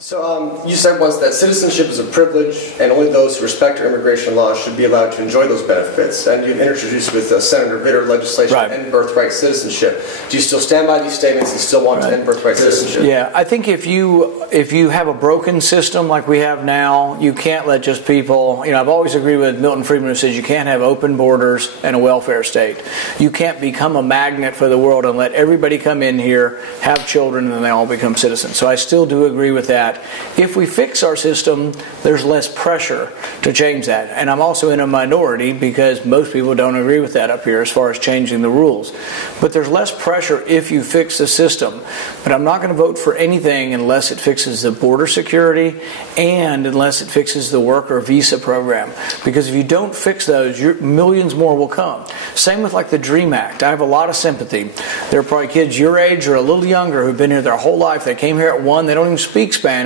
So you said once that citizenship is a privilege and only those who respect our immigration laws should be allowed to enjoy those benefits. And you introduced with Senator Vitter legislation to end birthright citizenship. Do you still stand by these statements and still want to end birthright citizenship? Yeah, I think if you have a broken system like we have now, you can't let just people, I've always agreed with Milton Friedman who says you can't have open borders and a welfare state. You can't become a magnet for the world and let everybody come in here, have children, and then they all become citizens. So I still do agree with that. If we fix our system, there's less pressure to change that. And I'm also in a minority because most people don't agree with that up here as far as changing the rules. But there's less pressure if you fix the system. But I'm not going to vote for anything unless it fixes the border security and unless it fixes the worker visa program. Because if you don't fix those, millions more will come. Same with like the DREAM Act. I have a lot of sympathy. There are probably kids your age or a little younger who've been here their whole life. They came here at 1. They don't even speak Spanish.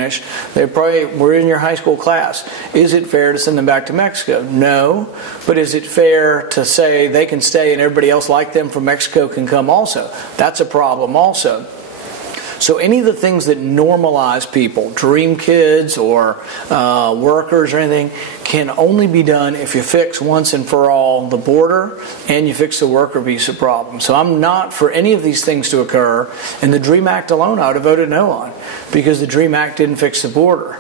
They probably were in your high school class. Is it fair to send them back to Mexico? No. But is it fair to say they can stay and everybody else like them from Mexico can come also? That's a problem also. So any of the things that normalize people, dream kids or workers or anything, can only be done if you fix once and for all the border and you fix the worker visa problem. So I'm not for any of these things to occur. And the DREAM Act alone I would have voted no on because the DREAM Act didn't fix the border.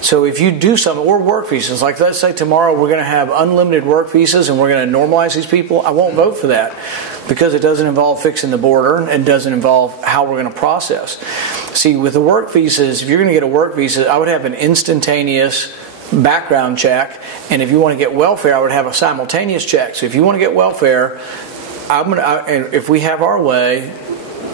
So if you do something, or work visas, like let's say tomorrow we're going to have unlimited work visas and we're going to normalize these people, I won't vote for that because it doesn't involve fixing the border and doesn't involve how we're going to process. See, with the work visas, if you're going to get a work visa, I would have an instantaneous background check, and if you want to get welfare, I would have a simultaneous check. So if you want to get welfare, and if we have our way,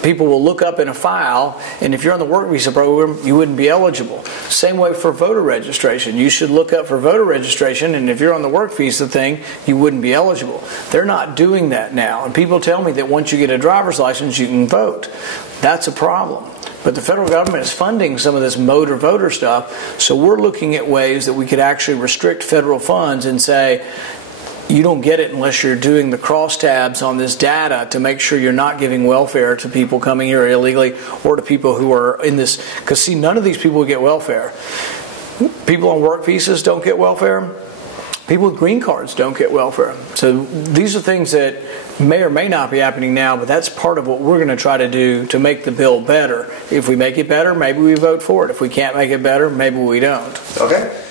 people will look up in a file, and if you're on the work visa program, you wouldn't be eligible. Same way for voter registration. You should look up for voter registration, and if you're on the work visa thing, you wouldn't be eligible. They're not doing that now, and people tell me that once you get a driver's license, you can vote. That's a problem. But the federal government is funding some of this motor voter stuff, so we're looking at ways that we could actually restrict federal funds and say, you don't get it unless you're doing the crosstabs on this data to make sure you're not giving welfare to people coming here illegally or to people who are in this. Because see, none of these people get welfare. People on work visas don't get welfare. People with green cards don't get welfare. So these are things that may or may not be happening now, but that's part of what we're going to try to do to make the bill better. If we make it better, maybe we vote for it. If we can't make it better, maybe we don't. Okay.